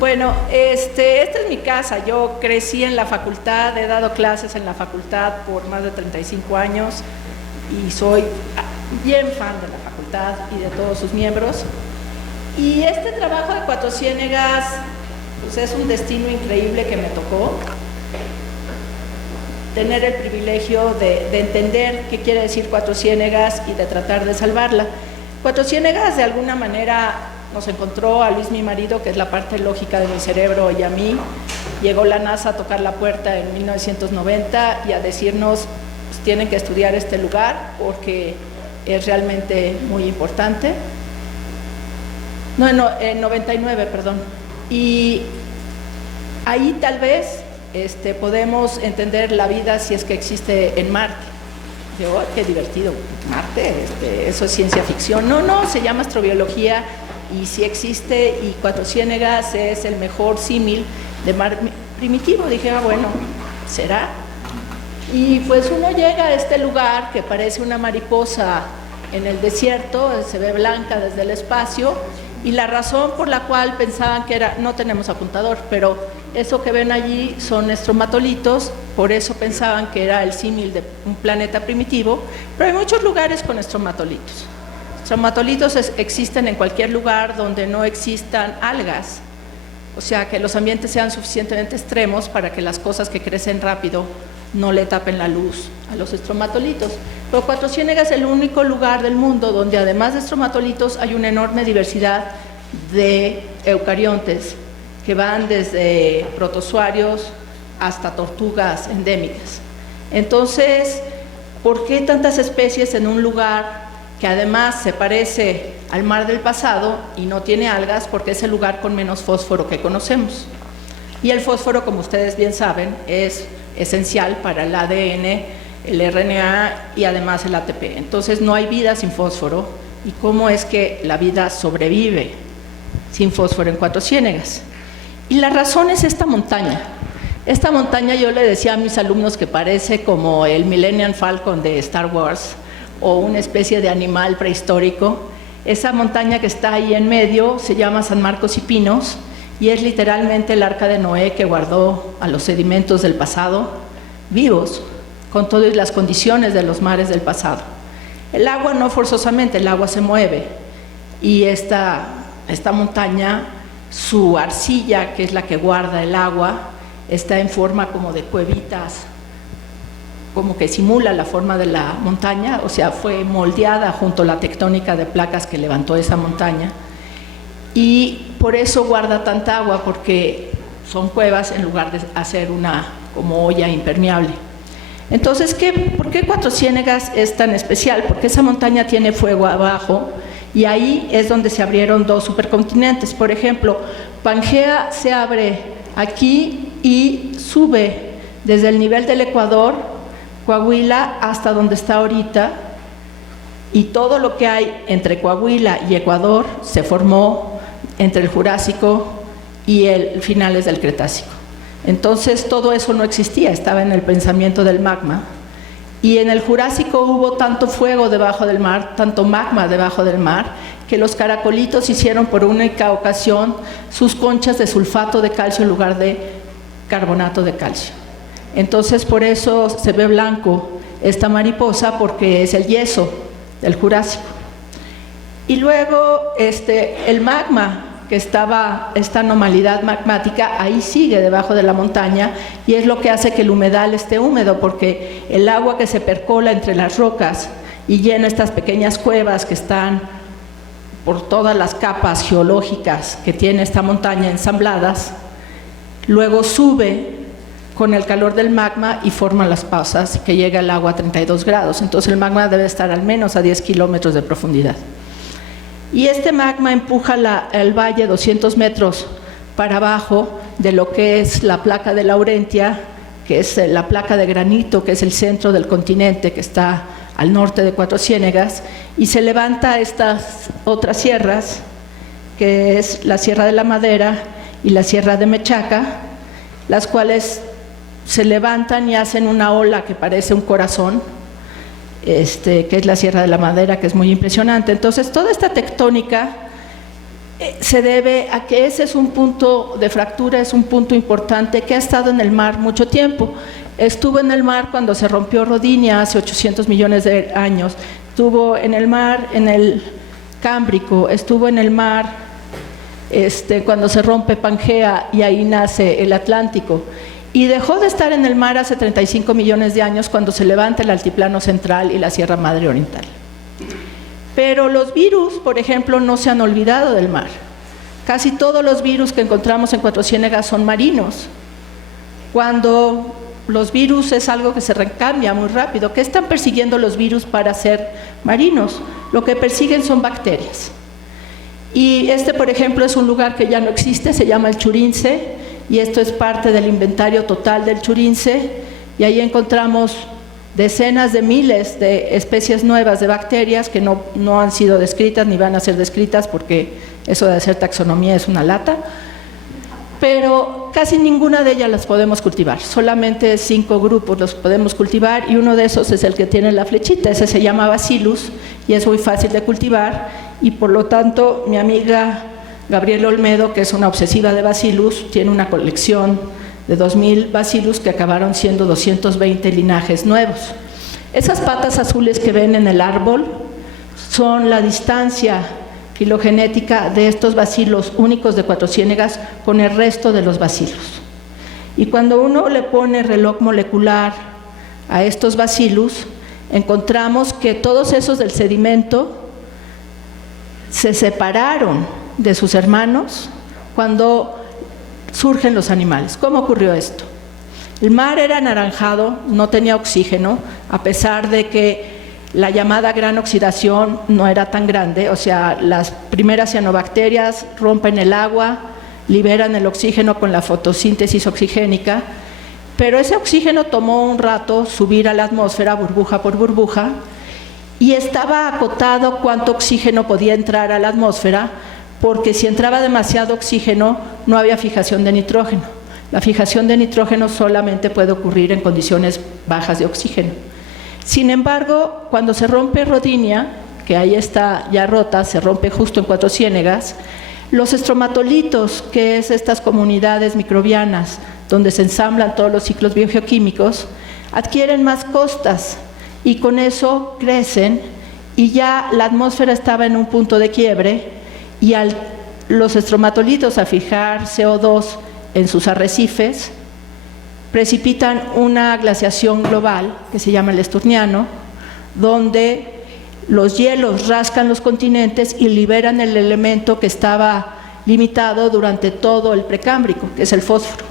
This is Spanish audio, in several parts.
Bueno, esta es mi casa. Yo crecí en la facultad, he dado clases en la facultad por más de 35 años y soy bien fan de la facultad y de todos sus miembros. Y este trabajo de Cuatro Ciénegas, pues es un destino increíble que me tocó. Tener el privilegio de entender qué quiere decir Cuatro Ciénegas y de tratar de salvarla. Cuatro Ciénegas de alguna manera nos encontró a Luis, mi marido, que es la parte lógica de mi cerebro, y a mí. Llegó la NASA a tocar la puerta en 1990 y a decirnos, pues, tienen que estudiar este lugar porque es realmente muy importante. No, en 99, perdón. Y ahí tal vez podemos entender la vida si es que existe en Marte. Digo, oh, qué divertido, Marte, eso es ciencia ficción. No, se llama astrobiología y sí existe, y Cuatro Ciénegas es el mejor símil de mar primitivo. Dije, bueno, ¿será? Y pues uno llega a este lugar que parece una mariposa en el desierto, se ve blanca desde el espacio, y la razón por la cual pensaban que era, no tenemos apuntador, pero eso que ven allí son estromatolitos, por eso pensaban que era el símil de un planeta primitivo, pero hay muchos lugares con estromatolitos. Estromatolitos existen en cualquier lugar donde no existan algas, o sea, que los ambientes sean suficientemente extremos para que las cosas que crecen rápido no le tapen la luz a los estromatolitos. Pero Cuatro Ciénegas es el único lugar del mundo donde además de estromatolitos hay una enorme diversidad de eucariontes que van desde protozoarios hasta tortugas endémicas. Entonces, ¿por qué tantas especies en un lugar que además se parece al mar del pasado y no tiene algas? Porque es el lugar con menos fósforo que conocemos. Y el fósforo, como ustedes bien saben, es esencial para el ADN, el RNA y además el ATP. Entonces no hay vida sin fósforo. ¿Y cómo es que la vida sobrevive sin fósforo en Cuatro Ciénegas? Y la razón es esta montaña. Esta montaña, yo le decía a mis alumnos que parece como el Millennium Falcon de Star Wars o una especie de animal prehistórico. Esa montaña que está ahí en medio se llama San Marcos y Pinos, y es literalmente el arca de Noé que guardó a los sedimentos del pasado vivos, con todas las condiciones de los mares del pasado. El agua no forzosamente, el agua se mueve, y esta montaña, su arcilla, que es la que guarda el agua, está en forma como de cuevitas, como que simula la forma de la montaña, o sea, fue moldeada junto a la tectónica de placas que levantó esa montaña, y por eso guarda tanta agua, porque son cuevas en lugar de hacer una como olla impermeable. Entonces, ¿por qué Cuatro Ciénegas es tan especial? Porque esa montaña tiene fuego abajo, y ahí es donde se abrieron dos supercontinentes. Por ejemplo, Pangea se abre aquí y sube desde el nivel del Ecuador, Coahuila, hasta donde está ahorita, y todo lo que hay entre Coahuila y Ecuador se formó entre el Jurásico y el finales del Cretácico. Entonces todo eso no existía, estaba en el pensamiento del magma, y en el Jurásico hubo tanto fuego debajo del mar, tanto magma debajo del mar, que los caracolitos hicieron por única ocasión sus conchas de sulfato de calcio en lugar de carbonato de calcio. Entonces por eso se ve blanco esta mariposa, porque es el yeso del Jurásico. Y luego el magma, que estaba, esta anomalidad magmática, ahí sigue debajo de la montaña, y es lo que hace que el humedal esté húmedo, porque el agua que se percola entre las rocas y llena estas pequeñas cuevas que están por todas las capas geológicas que tiene esta montaña ensambladas, luego sube con el calor del magma y forma las pasas, que llega el agua a 32 grados. Entonces el magma debe estar al menos a 10 kilómetros de profundidad. Y este magma empuja el valle 200 metros para abajo de lo que es la placa de Laurentia, que es la placa de granito, que es el centro del continente, que está al norte de Cuatro Ciénegas, y se levanta estas otras sierras, que es la Sierra de la Madera y la Sierra de Mechaca, las cuales se levantan y hacen una ola que parece un corazón, que es la Sierra de la Madera, que es muy impresionante. Entonces toda esta tectónica se debe a que ese es un punto de fractura, es un punto importante que ha estado en el mar mucho tiempo. Estuvo en el mar cuando se rompió Rodinia hace 800 millones de años, estuvo en el mar en el Cámbrico, estuvo en el mar cuando se rompe Pangea y ahí nace el Atlántico, y dejó de estar en el mar hace 35 millones de años cuando se levanta el Altiplano Central y la Sierra Madre Oriental. Pero los virus, por ejemplo, no se han olvidado del mar. Casi todos los virus que encontramos en Cuatro Ciénegas son marinos. Cuando los virus es algo que se recambia muy rápido, ¿qué están persiguiendo los virus para ser marinos? Lo que persiguen son bacterias. Y por ejemplo, es un lugar que ya no existe, se llama el Churince, y esto es parte del inventario total del Churince, y ahí encontramos decenas de miles de especies nuevas de bacterias que no han sido descritas ni van a ser descritas porque eso de hacer taxonomía es una lata, pero casi ninguna de ellas las podemos cultivar, solamente 5 grupos los podemos cultivar, y uno de esos es el que tiene la flechita, ese se llama Bacillus y es muy fácil de cultivar, y por lo tanto mi amiga Gabriela Olmedo, que es una obsesiva de Bacillus, tiene una colección de 2000 Bacillus que acabaron siendo 220 linajes nuevos. Esas patas azules que ven en el árbol son la distancia filogenética de estos bacilos únicos de Cuatro Ciénegas con el resto de los bacilos. Y cuando uno le pone reloj molecular a estos bacillus, encontramos que todos esos del sedimento se separaron de sus hermanos cuando surgen los animales. ¿Cómo ocurrió esto? El mar era anaranjado, no tenía oxígeno, a pesar de que la llamada gran oxidación no era tan grande, o sea, las primeras cianobacterias rompen el agua, liberan el oxígeno con la fotosíntesis oxigénica, pero ese oxígeno tomó un rato subir a la atmósfera burbuja por burbuja, y estaba acotado cuánto oxígeno podía entrar a la atmósfera, porque si entraba demasiado oxígeno no había fijación de nitrógeno. La fijación de nitrógeno solamente puede ocurrir en condiciones bajas de oxígeno. Sin embargo, cuando se rompe Rodinia, que ahí está ya rota, se rompe justo en Cuatro Ciénegas, los estromatolitos, que es estas comunidades microbianas donde se ensamblan todos los ciclos biogeoquímicos, adquieren más costas y con eso crecen, y ya la atmósfera estaba en un punto de quiebre, y los estromatolitos al fijar CO2 en sus arrecifes precipitan una glaciación global que se llama el Esturniano, donde los hielos rascan los continentes y liberan el elemento que estaba limitado durante todo el precámbrico, que es el fósforo.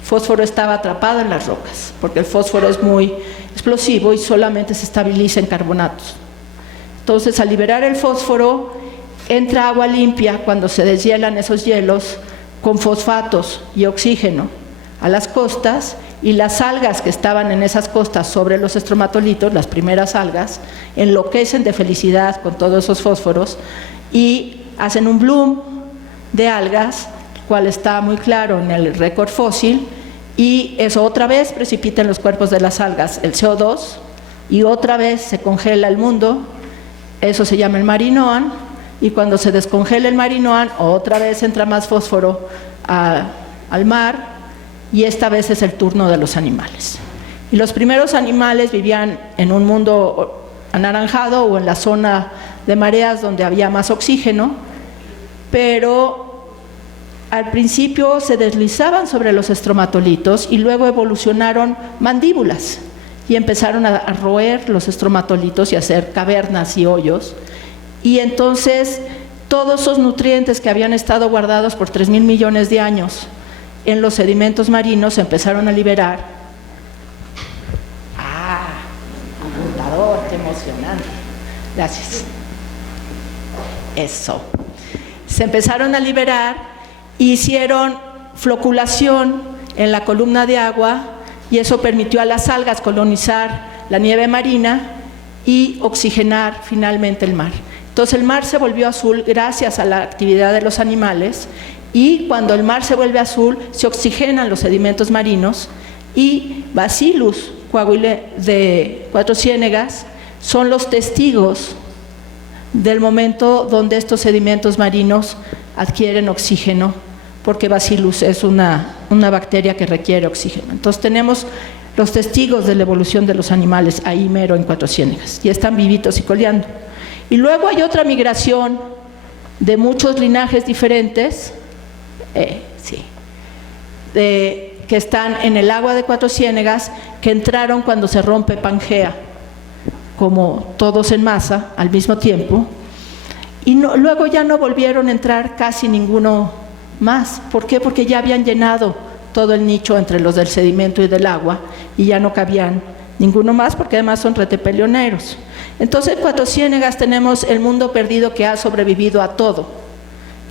El fósforo estaba atrapado en las rocas, porque el fósforo es muy explosivo y solamente se estabiliza en carbonatos. Entonces, al liberar el fósforo, entra agua limpia cuando se deshielan esos hielos con fosfatos y oxígeno a las costas, y las algas que estaban en esas costas sobre los estromatolitos, las primeras algas, enloquecen de felicidad con todos esos fósforos y hacen un bloom de algas, cual está muy claro en el récord fósil, y eso otra vez precipita en los cuerpos de las algas el CO2 y otra vez se congela el mundo. Eso se llama el Marinoan. Y cuando se descongela el Marinoan, otra vez entra más fósforo al mar, y esta vez es el turno de los animales. Y los primeros animales vivían en un mundo anaranjado o en la zona de mareas donde había más oxígeno, pero al principio se deslizaban sobre los estromatolitos y luego evolucionaron mandíbulas y empezaron a roer los estromatolitos y a hacer cavernas y hoyos. Y entonces todos esos nutrientes que habían estado guardados por 3.000 millones de años en los sedimentos marinos se empezaron a liberar. Computador, qué emocionante. Gracias. Eso. Se empezaron a liberar, hicieron floculación en la columna de agua, y eso permitió a las algas colonizar la nieve marina y oxigenar finalmente el mar. Entonces el mar se volvió azul gracias a la actividad de los animales, y cuando el mar se vuelve azul se oxigenan los sedimentos marinos, y Bacillus de Cuatro Ciénegas son los testigos del momento donde estos sedimentos marinos adquieren oxígeno, porque Bacillus es una bacteria que requiere oxígeno. Entonces tenemos los testigos de la evolución de los animales ahí mero en Cuatro Ciénegas, y están vivitos y coleando. Y luego hay otra migración de muchos linajes diferentes, que están en el agua de Cuatro Ciénegas, que entraron cuando se rompe Pangea, como todos en masa al mismo tiempo, y luego ya no volvieron a entrar casi ninguno más. ¿Por qué? Porque ya habían llenado todo el nicho entre los del sedimento y del agua, y ya no cabían ninguno más, porque además son retepelioneros. Entonces en Cuatro Ciénegas tenemos el mundo perdido que ha sobrevivido a todo,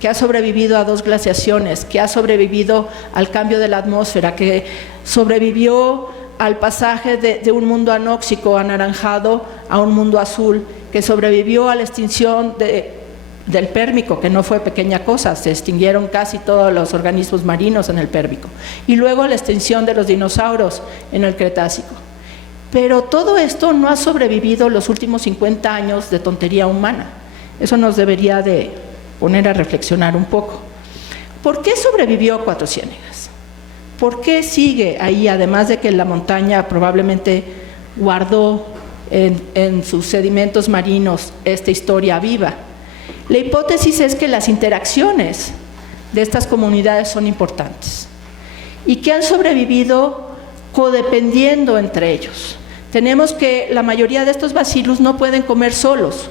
que ha sobrevivido a 2 glaciaciones, que ha sobrevivido al cambio de la atmósfera, que sobrevivió al pasaje de un mundo anóxico, anaranjado, a un mundo azul, que sobrevivió a la extinción del Pérmico, que no fue pequeña cosa, se extinguieron casi todos los organismos marinos en el Pérmico, y luego a la extinción de los dinosaurios en el Cretácico. Pero todo esto no ha sobrevivido los últimos 50 años de tontería humana. Eso nos debería de poner a reflexionar un poco. ¿Por qué sobrevivió Cuatro Ciénegas? ¿Por qué sigue ahí, además de que la montaña probablemente guardó en sus sedimentos marinos esta historia viva? La hipótesis es que las interacciones de estas comunidades son importantes y que han sobrevivido codependiendo entre ellos. Tenemos que la mayoría de estos bacillus no pueden comer solos,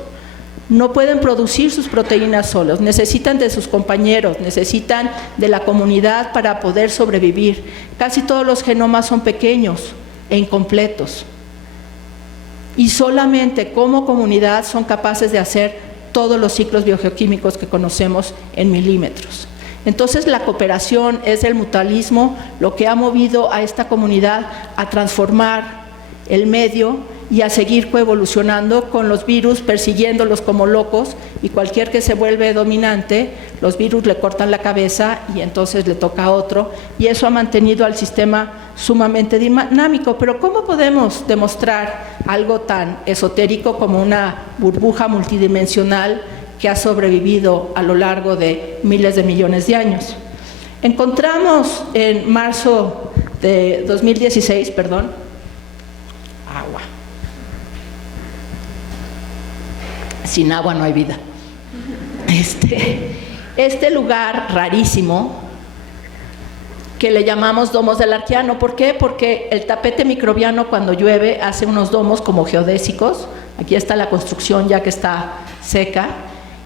no pueden producir sus proteínas solos, necesitan de sus compañeros, necesitan de la comunidad para poder sobrevivir. Casi todos los genomas son pequeños e incompletos, y solamente como comunidad son capaces de hacer todos los ciclos biogeoquímicos que conocemos en milímetros. Entonces la cooperación es el mutualismo lo que ha movido a esta comunidad a transformar el medio y a seguir coevolucionando con los virus, persiguiéndolos como locos, y cualquier que se vuelve dominante, los virus le cortan la cabeza y entonces le toca a otro, y eso ha mantenido al sistema sumamente dinámico. Pero ¿cómo podemos demostrar algo tan esotérico como una burbuja multidimensional que ha sobrevivido a lo largo de miles de millones de años? Encontramos en marzo de 2016, agua. Sin agua no hay vida. Este lugar rarísimo que le llamamos domos del Arqueano. ¿Por qué? Porque el tapete microbiano, cuando llueve, hace unos domos como geodésicos. Aquí está la construcción ya que está seca,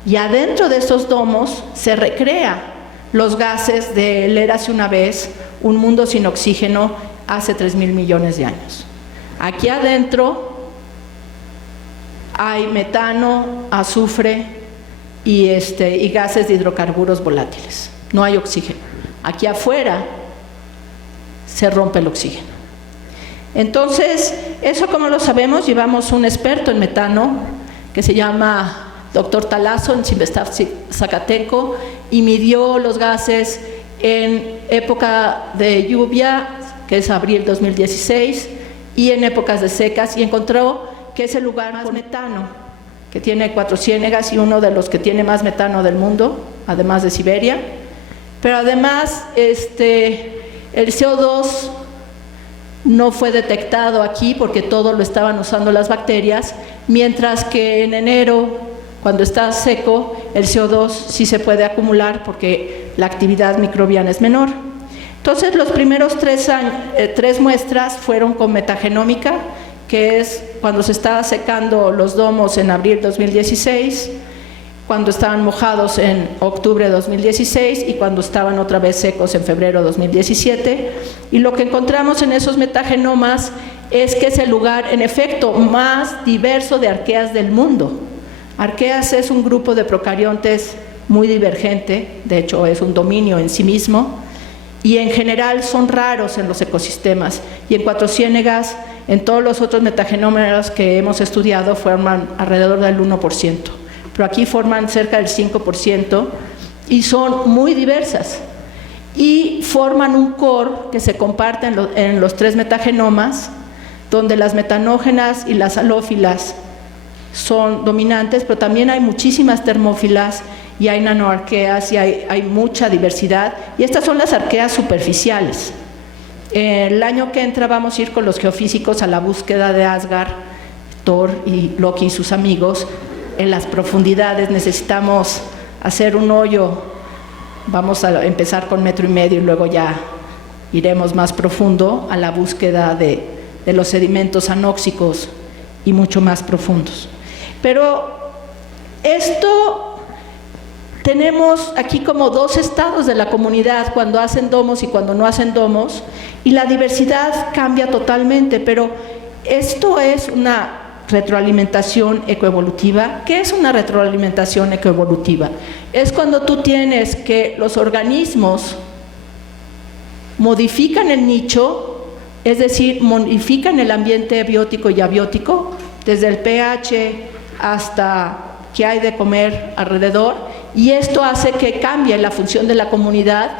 y adentro de esos domos se recrea los gases del Érase una vez, un mundo sin oxígeno, hace 3,000 millones de años. Aquí adentro hay metano, azufre y gases de hidrocarburos volátiles. No hay oxígeno. Aquí afuera se rompe el oxígeno. Entonces, ¿eso cómo lo sabemos? Llevamos un experto en metano que se llama Dr. Talazo, en Chimbestav, Zacateco, y midió los gases en época de lluvia, que es abril 2016, y en épocas de secas, y encontró que es el lugar más metano, que tiene Cuatro Ciénegas, y uno de los que tiene más metano del mundo, además de Siberia. Pero además el CO2 no fue detectado aquí porque todo lo estaban usando las bacterias, mientras que en enero, cuando está seco, el CO2 sí se puede acumular porque la actividad microbiana es menor. Entonces los primeros 3 muestras fueron con metagenómica, que es cuando se estaba secando los domos en abril 2016, cuando estaban mojados en octubre de 2016 y cuando estaban otra vez secos en febrero de 2017. Y lo que encontramos en esos metagenomas es que es el lugar, en efecto, más diverso de arqueas del mundo. Arqueas es un grupo de procariontes muy divergente, de hecho es un dominio en sí mismo, y en general son raros en los ecosistemas, y en Cuatro Ciénegas, en todos los otros metagenómeros que hemos estudiado, forman alrededor del 1%, pero aquí forman cerca del 5% y son muy diversas, y forman un core que se comparte en los 3 metagenomas, donde las metanógenas y las halófilas son dominantes, pero también hay muchísimas termófilas y hay nanoarqueas y hay mucha diversidad, y estas son las arqueas superficiales. El año que entra vamos a ir con los geofísicos a la búsqueda de Asgard, Thor y Loki y sus amigos en las profundidades. Necesitamos hacer un hoyo, vamos a empezar con 1,5 metros y luego ya iremos más profundo a la búsqueda de los sedimentos anóxicos y mucho más profundos. Pero esto, tenemos aquí como dos estados de la comunidad, cuando hacen domos y cuando no hacen domos, y la diversidad cambia totalmente, pero esto es una retroalimentación ecoevolutiva. ¿Qué es una retroalimentación ecoevolutiva? Es cuando tú tienes que los organismos modifican el nicho, es decir, modifican el ambiente biótico y abiótico, desde el pH hasta qué hay de comer alrededor, y esto hace que cambie la función de la comunidad,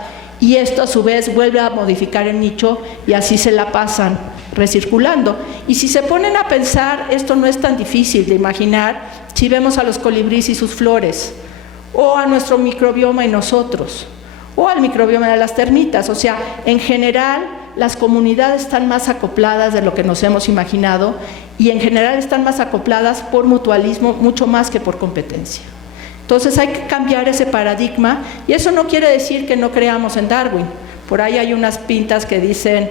y esto a su vez vuelve a modificar el nicho, y así se la pasan recirculando. Y si se ponen a pensar, esto no es tan difícil de imaginar si vemos a los colibríes y sus flores, o a nuestro microbioma y nosotros, o al microbioma de las termitas. O sea, en general las comunidades están más acopladas de lo que nos hemos imaginado, y en general están más acopladas por mutualismo mucho más que por competencia. Entonces hay que cambiar ese paradigma, y eso no quiere decir que no creamos en Darwin. Por ahí hay unas pintas que dicen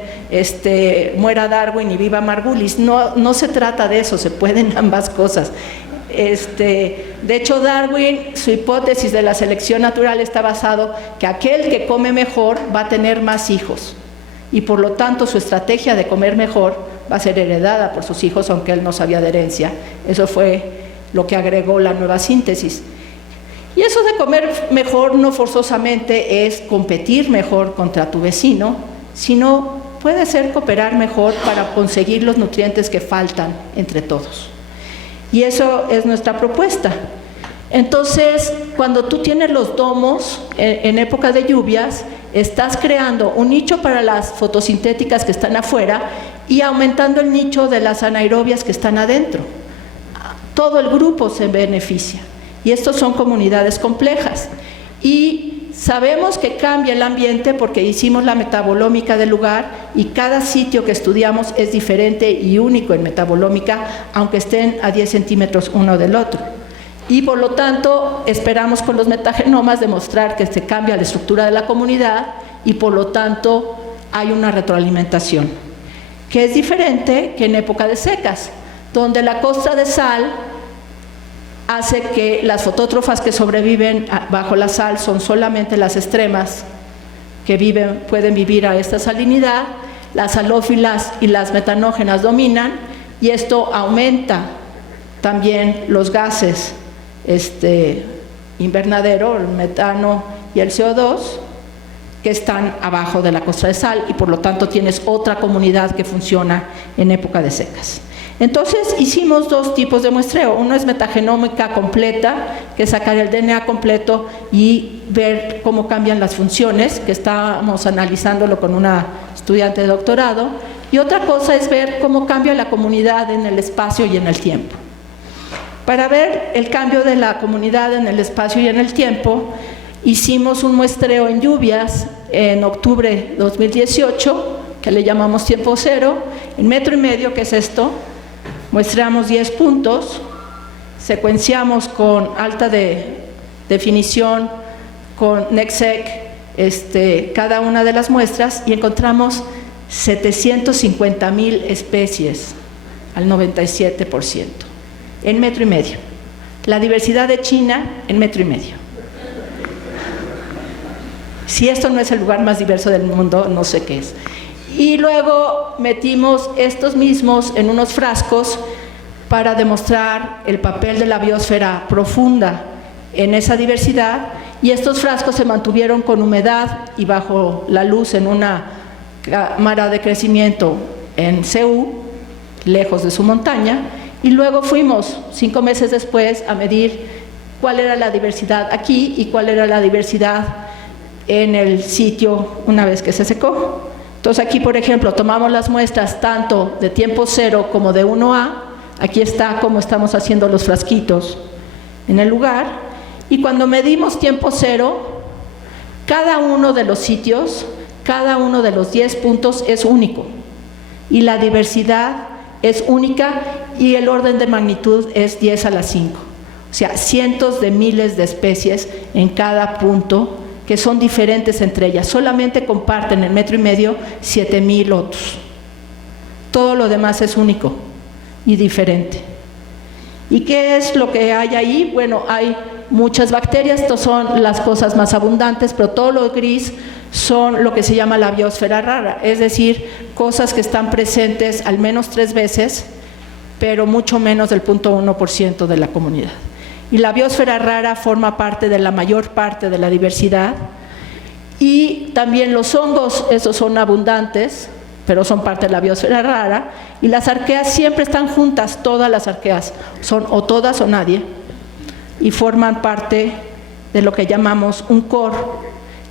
muera Darwin y viva Margulis. No se trata de eso, se pueden ambas cosas. De hecho, Darwin, su hipótesis de la selección natural está basado que aquel que come mejor va a tener más hijos, y por lo tanto su estrategia de comer mejor va a ser heredada por sus hijos, aunque él no sabía de herencia. Eso fue lo que agregó la nueva síntesis. Y eso de comer mejor no forzosamente es competir mejor contra tu vecino, sino puede ser cooperar mejor para conseguir los nutrientes que faltan entre todos. Y eso es nuestra propuesta. Entonces, cuando tú tienes los domos en época de lluvias, estás creando un nicho para las fotosintéticas que están afuera y aumentando el nicho de las anaerobias que están adentro. Todo el grupo se beneficia. Y estos son comunidades complejas. Y sabemos que cambia el ambiente porque hicimos la metabolómica del lugar, y cada sitio que estudiamos es diferente y único en metabolómica, aunque estén a 10 centímetros uno del otro. Y por lo tanto, esperamos con los metagenomas demostrar que se cambia la estructura de la comunidad, y por lo tanto hay una retroalimentación, que es diferente que en época de secas, donde la costra de sal hace que las fotótrofas que sobreviven bajo la sal son solamente las extremas que pueden vivir a esta salinidad. Las halófilas y las metanógenas dominan, y esto aumenta también los gases invernadero, el metano y el CO2, que están abajo de la costra de sal, y por lo tanto tienes otra comunidad que funciona en época de secas. Entonces hicimos dos tipos de muestreo. Uno es metagenómica completa, que es sacar el DNA completo y ver cómo cambian las funciones, que estábamos analizándolo con una estudiante de doctorado, y otra cosa es ver cómo cambia la comunidad en el espacio y en el tiempo. Para ver el cambio de la comunidad en el espacio y en el tiempo, hicimos un muestreo en lluvias en octubre de 2018, que le llamamos tiempo cero, en 1,5 metros, que es esto. Muestreamos 10 puntos, secuenciamos con alta definición, con NextSeq, cada una de las muestras, y encontramos 750,000 especies, al 97%, en 1,5 metros. La diversidad de China en 1,5 metros. Si esto no es el lugar más diverso del mundo, no sé qué es. Y luego metimos estos mismos en unos frascos para demostrar el papel de la biosfera profunda en esa diversidad, y estos frascos se mantuvieron con humedad y bajo la luz en una cámara de crecimiento en Seúl, lejos de su montaña, y luego fuimos 5 meses después a medir cuál era la diversidad aquí y cuál era la diversidad en el sitio una vez que se secó. Entonces aquí, por ejemplo, tomamos las muestras tanto de tiempo cero como de 1A, Aquí está cómo estamos haciendo los frasquitos en el lugar. Y cuando medimos tiempo cero, cada uno de los sitios, cada uno de los 10 puntos es único. Y la diversidad es única y el orden de magnitud es 10 a la 5. O sea, cientos de miles de especies en cada punto que son diferentes entre ellas. Solamente comparten en 1,5 metros 7,000 lotos. Todo lo demás es único y diferente. ¿Y qué es lo que hay ahí? Bueno, hay muchas bacterias, estas son las cosas más abundantes, pero todo lo gris son lo que se llama la biosfera rara, es decir, cosas que están presentes al menos 3 veces, pero mucho menos del 0.1% de la comunidad. Y la biosfera rara forma parte de la mayor parte de la diversidad. Y también los hongos, esos son abundantes, pero son parte de la biosfera rara. Y las arqueas siempre están juntas, todas las arqueas, son o todas o nadie, y forman parte de lo que llamamos un core.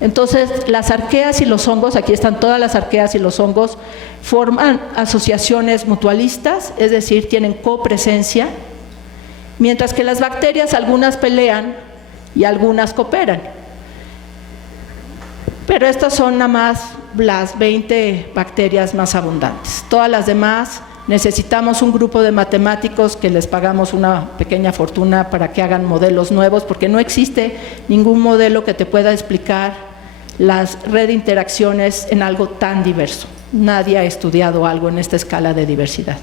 Entonces, las arqueas y los hongos, aquí están todas las arqueas y los hongos, forman asociaciones mutualistas, es decir, tienen copresencia, mientras que las bacterias, algunas pelean y algunas cooperan. Pero estas son nada más las 20 bacterias más abundantes. Todas las demás necesitamos un grupo de matemáticos que les pagamos una pequeña fortuna para que hagan modelos nuevos, porque no existe ningún modelo que te pueda explicar las redes de interacciones en algo tan diverso. Nadie ha estudiado algo en esta escala de diversidad.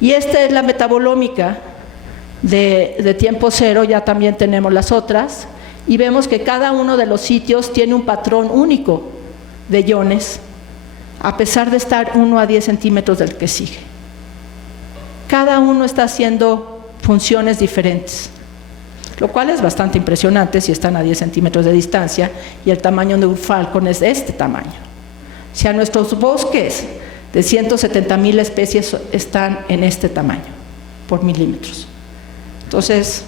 Y esta es la metabolómica de tiempo cero, ya también tenemos las otras, y vemos que cada uno de los sitios tiene un patrón único de iones, a pesar de estar 1 a 10 centímetros del que sigue. Cada uno está haciendo funciones diferentes, lo cual es bastante impresionante si están a 10 centímetros de distancia y el tamaño de un falcón es de este tamaño. O sea, nuestros bosques de 170,000 especies están en este tamaño, por milímetros. Entonces,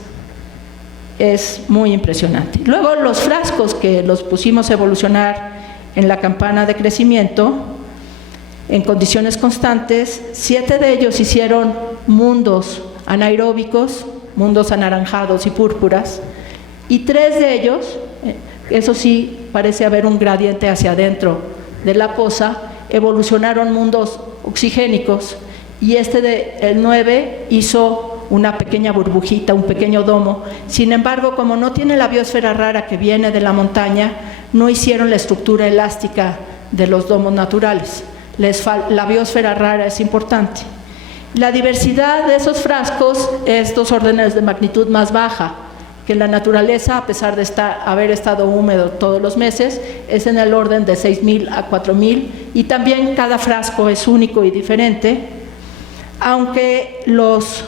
es muy impresionante. Luego, los frascos que los pusimos a evolucionar en la campana de crecimiento, en condiciones constantes, 7 de ellos hicieron mundos anaeróbicos, mundos anaranjados y púrpuras, y 3 de ellos, eso sí, parece haber un gradiente hacia adentro de la poza, evolucionaron mundos oxigénicos, y el 9 hizo una pequeña burbujita, un pequeño domo. Sin embargo, como no tiene la biosfera rara que viene de la montaña, no hicieron la estructura elástica de los domos naturales. La biosfera rara es importante. La diversidad de esos frascos es 2 órdenes de magnitud más baja que la naturaleza, a pesar de haber estado húmedo todos los meses, es en el orden de 6,000 a 4,000, y también cada frasco es único y diferente, aunque los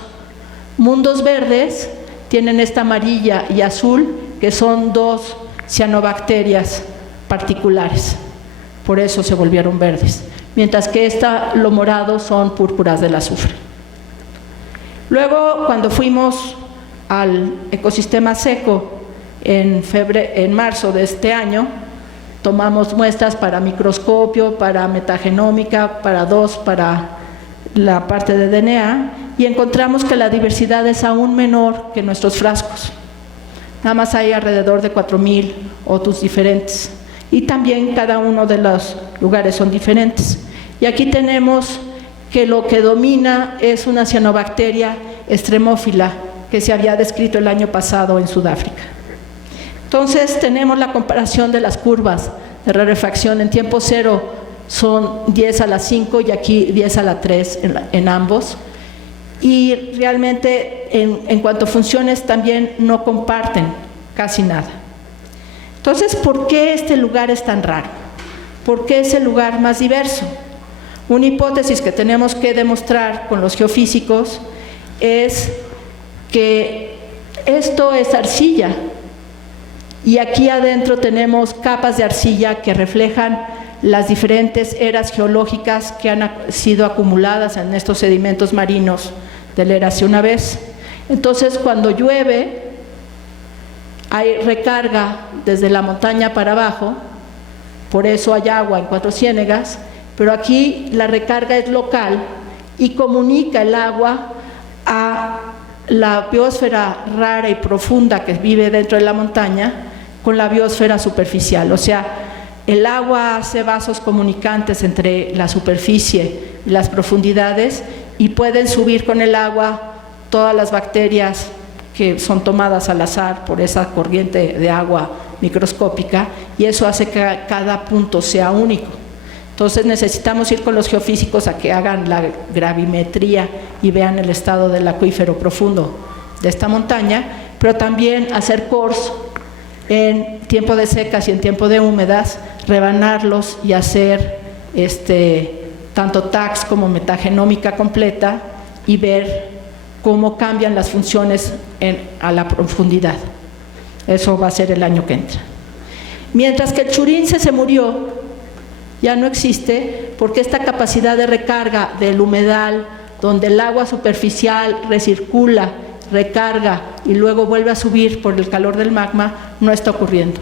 mundos verdes tienen esta amarilla y azul, que son 2 cianobacterias particulares, por eso se volvieron verdes, mientras que lo morado son púrpuras del azufre. Luego, cuando fuimos al ecosistema seco en marzo de este año, tomamos muestras para microscopio, para metagenómica, para la parte de DNA, y encontramos que la diversidad es aún menor que nuestros frascos. Nada más hay alrededor de 4,000 otros diferentes, y también cada uno de los lugares son diferentes. Y aquí tenemos que lo que domina es una cianobacteria extremófila que se había descrito el año pasado en Sudáfrica. Entonces tenemos la comparación de las curvas de rarefacción en tiempo cero, son 10 a la 5 y aquí 10 a la 3 en ambos. Y realmente en cuanto a funciones también no comparten casi nada. Entonces, ¿por qué este lugar es tan raro? ¿Por qué es el lugar más diverso? Una hipótesis que tenemos que demostrar con los geofísicos es que esto es arcilla, y aquí adentro tenemos capas de arcilla que reflejan las diferentes eras geológicas que han sido acumuladas en estos sedimentos marinos de la érase una vez. Entonces, cuando llueve, hay recarga desde la montaña para abajo, por eso hay agua en Cuatro Ciénegas, pero aquí la recarga es local y comunica el agua la biosfera rara y profunda que vive dentro de la montaña con la biosfera superficial. O sea, el agua hace vasos comunicantes entre la superficie y las profundidades y pueden subir con el agua todas las bacterias que son tomadas al azar por esa corriente de agua microscópica, y eso hace que cada punto sea único. Entonces necesitamos ir con los geofísicos a que hagan la gravimetría y vean el estado del acuífero profundo de esta montaña, pero también hacer cores en tiempo de secas y en tiempo de húmedas, rebanarlos y hacer tanto tags como metagenómica completa y ver cómo cambian las funciones a la profundidad. Eso va a ser el año que entra. Mientras que el Churince se murió, ya no existe, porque esta capacidad de recarga del humedal, donde el agua superficial recircula, recarga y luego vuelve a subir por el calor del magma, no está ocurriendo.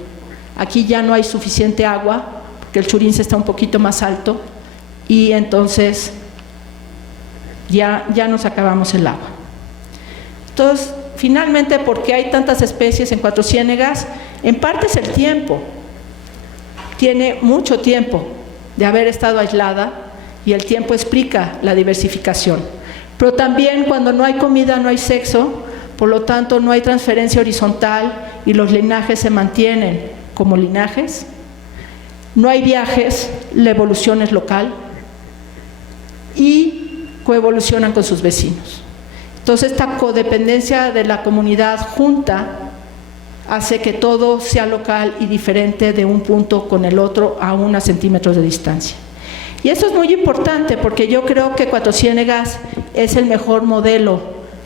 Aquí ya no hay suficiente agua, porque el Churince está un poquito más alto, y entonces ya nos acabamos el agua. Entonces, finalmente, ¿por qué hay tantas especies en Cuatro Ciénegas? En parte es el tiempo. Tiene mucho tiempo de haber estado aislada y el tiempo explica la diversificación. Pero también cuando no hay comida no hay sexo, por lo tanto no hay transferencia horizontal y los linajes se mantienen como linajes. No hay viajes, la evolución es local y coevolucionan con sus vecinos. Entonces esta codependencia de la comunidad junta hace que todo sea local y diferente de un punto con el otro a unos centímetros de distancia. Y esto es muy importante porque yo creo que Cuatro Ciénegas es el mejor modelo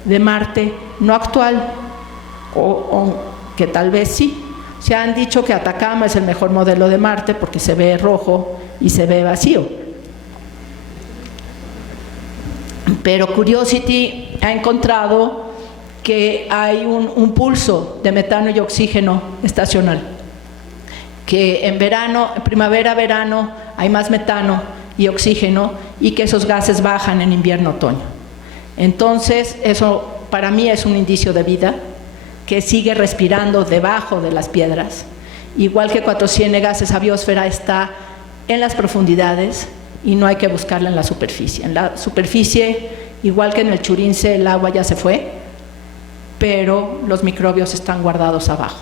de Marte, no actual, o que tal vez sí. Se han dicho que Atacama es el mejor modelo de Marte porque se ve rojo y se ve vacío. Pero Curiosity ha encontrado que hay un pulso de metano y oxígeno estacional, que en verano, en primavera, verano hay más metano y oxígeno y que esos gases bajan en invierno, otoño. Entonces eso para mí es un indicio de vida que sigue respirando debajo de las piedras. Igual que Cuatro Ciénegas, esa biosfera está en las profundidades y no hay que buscarla en la superficie. En la superficie, igual que en el Churince, el agua ya se fue, pero los microbios están guardados abajo.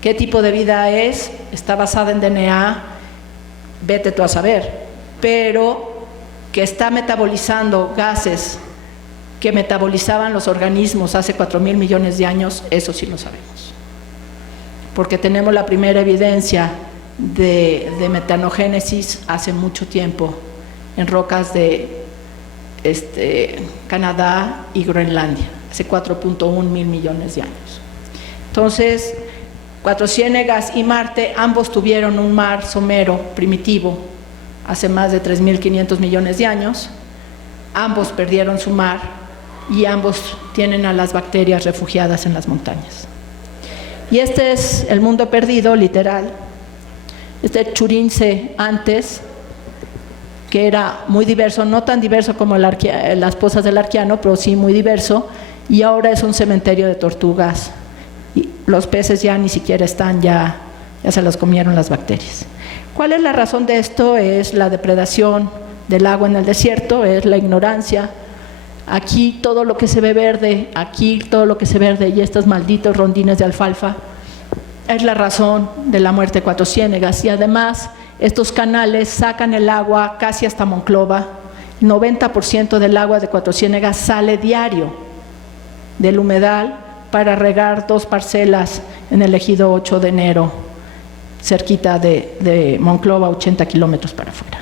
¿Qué tipo de vida es? Está basada en DNA, vete tú a saber, pero que está metabolizando gases que metabolizaban los organismos hace 4.000 millones de años, eso sí lo sabemos. Porque tenemos la primera evidencia de metanogénesis hace mucho tiempo en rocas de Canadá y Groenlandia, hace 4.1 mil millones de años. Entonces, Cuatro Ciénegas y Marte, ambos tuvieron un mar somero primitivo hace más de 3.500 millones de años, ambos perdieron su mar y ambos tienen a las bacterias refugiadas en las montañas. Y este es el mundo perdido, literal. Este Churince antes, que era muy diverso, no tan diverso como las pozas del Arqueano, pero sí muy diverso, y ahora es un cementerio de tortugas. Y los peces ya ni siquiera están, ya se los comieron las bacterias. ¿Cuál es la razón de esto? Es la depredación del agua en el desierto, es la ignorancia. Aquí todo lo que se ve verde, aquí todo lo que se ve verde y estos malditos rondines de alfalfa es la razón de la muerte de Cuatro Ciénegas. Y además estos canales sacan el agua casi hasta Monclova. 90% del agua de Cuatro Ciénegas sale diario del humedal para regar 2 parcelas en el ejido 8 de enero, cerquita de Monclova, 80 kilómetros para afuera.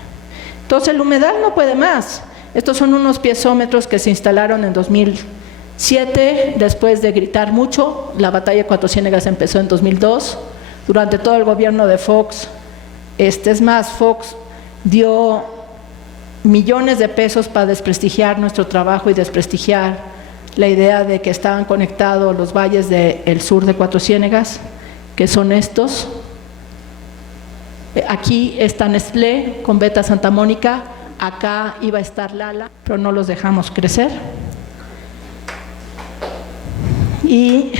Entonces el humedal no puede más. Estos son unos piezómetros que se instalaron en 2007, después de gritar mucho. La batalla de Cuatro Ciénegas empezó en 2002, durante todo el gobierno de Fox. Es más, Fox dio millones de pesos para desprestigiar nuestro trabajo y desprestigiar la idea de que estaban conectados los valles del sur de Cuatro Ciénegas, que son estos. Aquí está Nestlé con Beta Santa Mónica. Acá iba a estar Lala, pero no los dejamos crecer. Y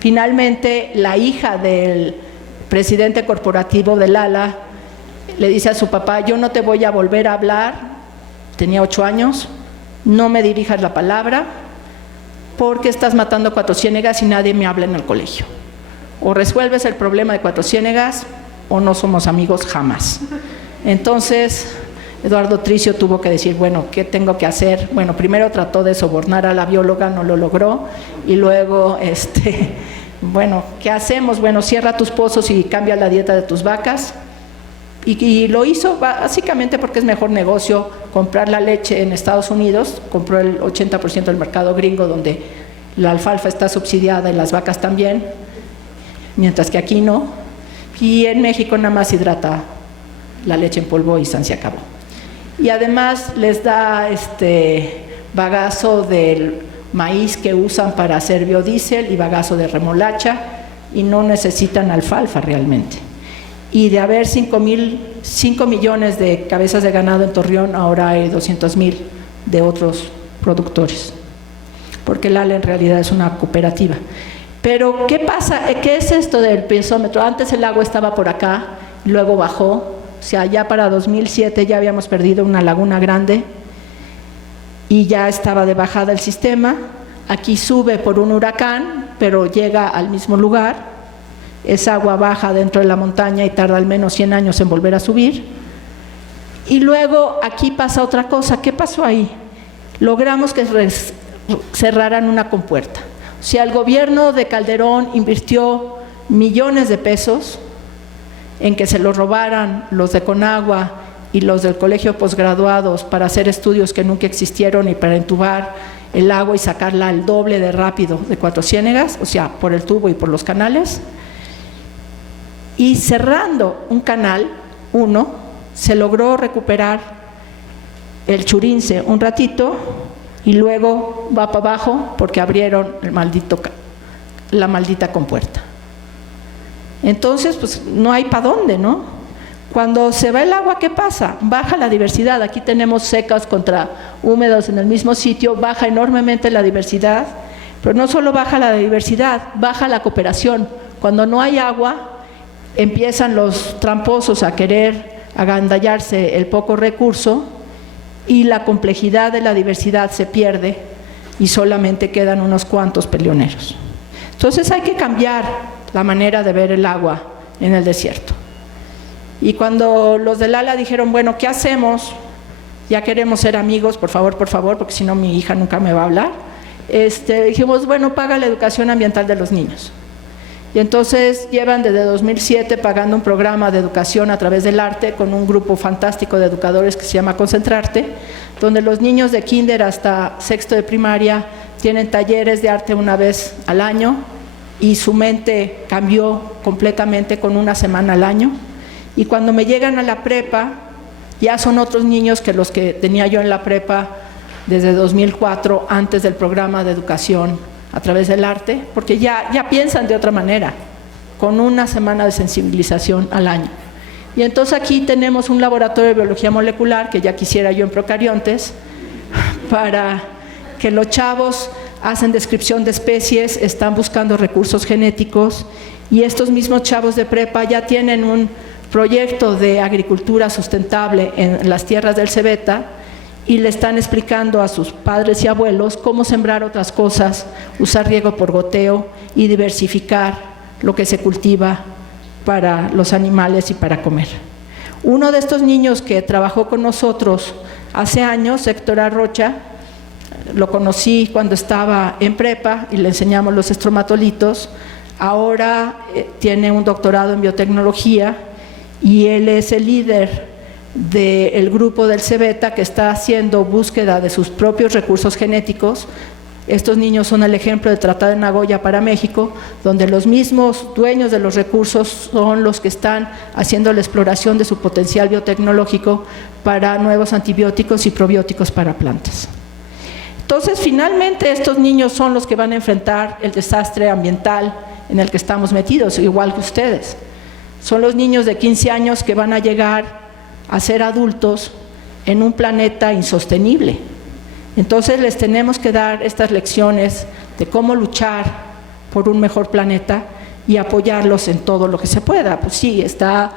finalmente la hija del presidente corporativo del ALA le dice a su papá: yo no te voy a volver a hablar, tenía 8 años, no me dirijas la palabra porque estás matando a Cuatro Ciénegas y nadie me habla en el colegio. O resuelves el problema de Cuatro Ciénegas o no somos amigos jamás. Entonces Eduardo Tricio tuvo que decir, bueno, ¿qué tengo que hacer? Bueno, primero trató de sobornar a la bióloga, no lo logró, y luego, bueno, ¿qué hacemos? Bueno, cierra tus pozos y cambia la dieta de tus vacas. Y lo hizo básicamente porque es mejor negocio comprar la leche en Estados Unidos, compró el 80% del mercado gringo donde la alfalfa está subsidiada y las vacas también, mientras que aquí no, y en México nada más hidrata la leche en polvo y se acabó. Y además les da bagazo del maíz que usan para hacer biodiesel y bagazo de remolacha y no necesitan alfalfa realmente. Y de haber 5 millones de cabezas de ganado en Torreón, ahora hay 200,000 de otros productores, porque el ALA en realidad es una cooperativa. Pero ¿qué pasa? ¿Qué es esto del piezómetro? Antes el agua estaba por acá, luego bajó, o sea, ya para 2007 ya habíamos perdido una laguna grande y ya estaba de bajada el sistema. Aquí sube por un huracán, pero llega al mismo lugar. Esa agua baja dentro de la montaña y tarda al menos 100 años en volver a subir. Y luego aquí pasa otra cosa. ¿Qué pasó ahí? Logramos que cerraran una compuerta. O sea, el gobierno de Calderón invirtió millones de pesos en que se lo robaran los de Conagua y los del colegio posgraduados para hacer estudios que nunca existieron y para entubar el agua y sacarla al doble de rápido de Cuatro Ciénegas, o sea, por el tubo y por los canales. Y cerrando un canal, se logró recuperar el Churince un ratito y luego va para abajo porque abrieron la maldita compuerta. Entonces, pues no hay para dónde, ¿no? Cuando se va el agua, ¿qué pasa? Baja la diversidad. Aquí tenemos secas contra húmedos en el mismo sitio, baja enormemente la diversidad, pero no solo baja la diversidad, baja la cooperación. Cuando no hay agua, empiezan los tramposos a querer agandallarse el poco recurso y la complejidad de la diversidad se pierde y solamente quedan unos cuantos peleoneros. Entonces hay que cambiar la manera de ver el agua en el desierto. Y cuando los del ALA dijeron, bueno, ¿qué hacemos? Ya queremos ser amigos, por favor, porque si no mi hija nunca me va a hablar. Dijimos, bueno, paga la educación ambiental de los niños. Y entonces llevan desde 2007 pagando un programa de educación a través del arte con un grupo fantástico de educadores que se llama Concentrarte, donde los niños de kinder hasta sexto de primaria tienen talleres de arte una vez al año y su mente cambió completamente con una semana al año. Y cuando me llegan a la prepa, ya son otros niños que los que tenía yo en la prepa desde 2004, antes del programa de educación a través del arte, porque ya piensan de otra manera, con una semana de sensibilización al año. Y entonces aquí tenemos un laboratorio de biología molecular, que ya quisiera yo en procariontes, para que los chavos hacen descripción de especies, están buscando recursos genéticos, y estos mismos chavos de prepa ya tienen un proyecto de agricultura sustentable en las tierras del Cebeta, y le están explicando a sus padres y abuelos cómo sembrar otras cosas, usar riego por goteo y diversificar lo que se cultiva para los animales y para comer. Uno de estos niños que trabajó con nosotros hace años, Héctor Arrocha, lo conocí cuando estaba en prepa y le enseñamos los estromatolitos, ahora tiene un doctorado en biotecnología y él es el líder del grupo del Cebeta que está haciendo búsqueda de sus propios recursos genéticos. Estos niños son el ejemplo de Tratado de Nagoya para México, donde los mismos dueños de los recursos son los que están haciendo la exploración de su potencial biotecnológico para nuevos antibióticos y probióticos para plantas. Entonces, finalmente, estos niños son los que van a enfrentar el desastre ambiental en el que estamos metidos, igual que ustedes. Son los niños de 15 años que van a llegar a ser adultos en un planeta insostenible. Entonces les tenemos que dar estas lecciones de cómo luchar por un mejor planeta y apoyarlos en todo lo que se pueda. Pues sí, está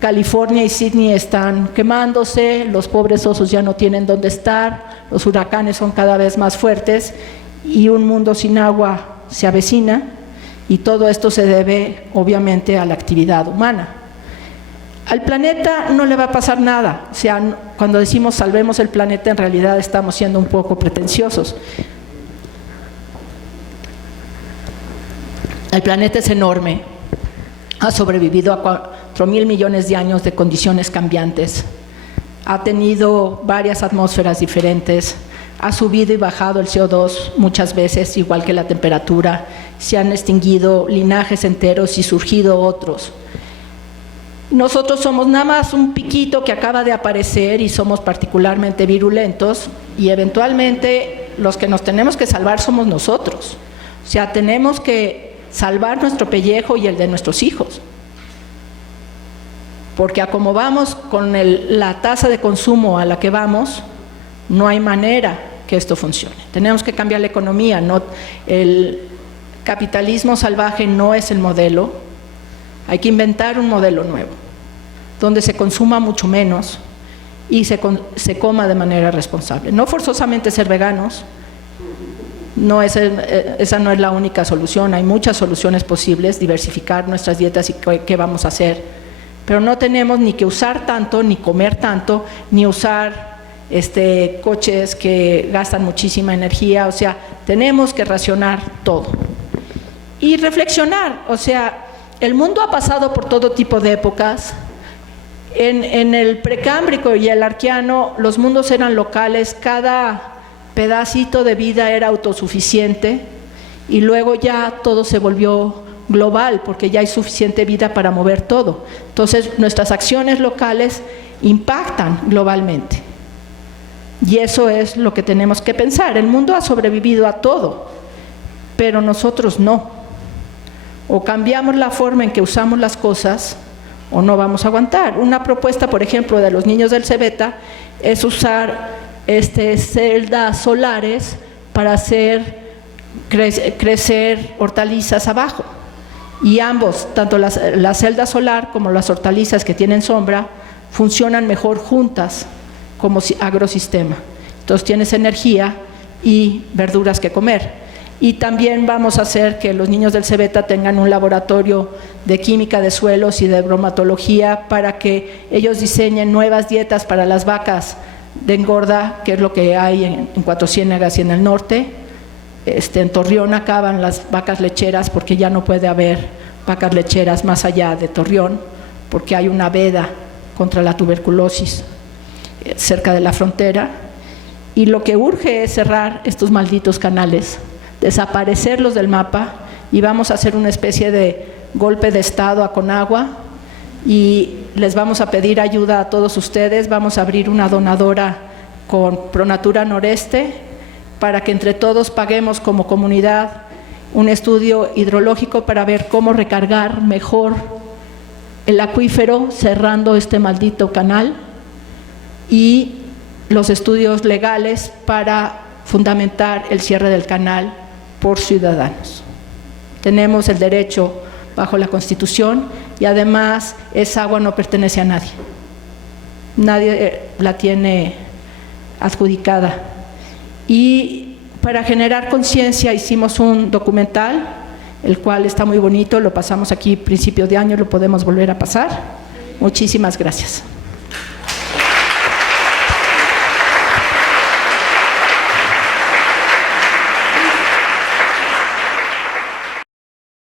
California y Sydney están quemándose, los pobres osos ya no tienen dónde estar, los huracanes son cada vez más fuertes y un mundo sin agua se avecina, y todo esto se debe obviamente a la actividad humana. Al planeta no le va a pasar nada, o sea, cuando decimos salvemos el planeta, en realidad estamos siendo un poco pretenciosos. El planeta es enorme, ha sobrevivido a 4.000 millones de años de condiciones cambiantes, ha tenido varias atmósferas diferentes, ha subido y bajado el CO2 muchas veces, igual que la temperatura, se han extinguido linajes enteros y surgido otros. Nosotros somos nada más un piquito que acaba de aparecer y somos particularmente virulentos, y eventualmente los que nos tenemos que salvar somos nosotros. O sea, tenemos que salvar nuestro pellejo y el de nuestros hijos. Porque a como vamos con la tasa de consumo a la que vamos, no hay manera que esto funcione. Tenemos que cambiar la economía, el capitalismo salvaje no es el modelo. Hay que inventar un modelo nuevo, donde se consuma mucho menos y se coma de manera responsable. No forzosamente ser veganos, esa no es la única solución, hay muchas soluciones posibles, diversificar nuestras dietas y qué vamos a hacer, pero no tenemos ni que usar tanto, ni comer tanto, ni usar coches que gastan muchísima energía, o sea, tenemos que racionar todo. Y reflexionar, o sea, el mundo ha pasado por todo tipo de épocas. En el precámbrico y el arqueano los mundos eran locales, cada pedacito de vida era autosuficiente, y luego ya todo se volvió global porque ya hay suficiente vida para mover todo. Entonces nuestras acciones locales impactan globalmente, y eso es lo que tenemos que pensar. El mundo ha sobrevivido a todo, pero nosotros no. O cambiamos la forma en que usamos las cosas o no vamos a aguantar. Una propuesta, por ejemplo, de los niños del Cebeta es usar celdas solares para hacer crecer hortalizas abajo. Y ambos, tanto la celda solar como las hortalizas que tienen sombra, funcionan mejor juntas como agrosistema. Entonces tienes energía y verduras que comer. Y también vamos a hacer que los niños del Cebeta tengan un laboratorio de química de suelos y de bromatología para que ellos diseñen nuevas dietas para las vacas de engorda, que es lo que hay en Cuatro Ciénegas y en el norte. En Torreón acaban las vacas lecheras porque ya no puede haber vacas lecheras más allá de Torreón, porque hay una veda contra la tuberculosis cerca de la frontera. Y lo que urge es cerrar estos malditos canales, desaparecerlos del mapa, y vamos a hacer una especie de golpe de estado a Conagua, y les vamos a pedir ayuda a todos ustedes. Vamos a abrir una donadora con Pronatura Noreste para que entre todos paguemos como comunidad un estudio hidrológico para ver cómo recargar mejor el acuífero cerrando este maldito canal, y los estudios legales para fundamentar el cierre del canal por ciudadanos. Tenemos el derecho bajo la Constitución, y además esa agua no pertenece a nadie. Nadie la tiene adjudicada. Y para generar conciencia hicimos un documental, el cual está muy bonito, lo pasamos aquí a principios de año, lo podemos volver a pasar. Muchísimas gracias.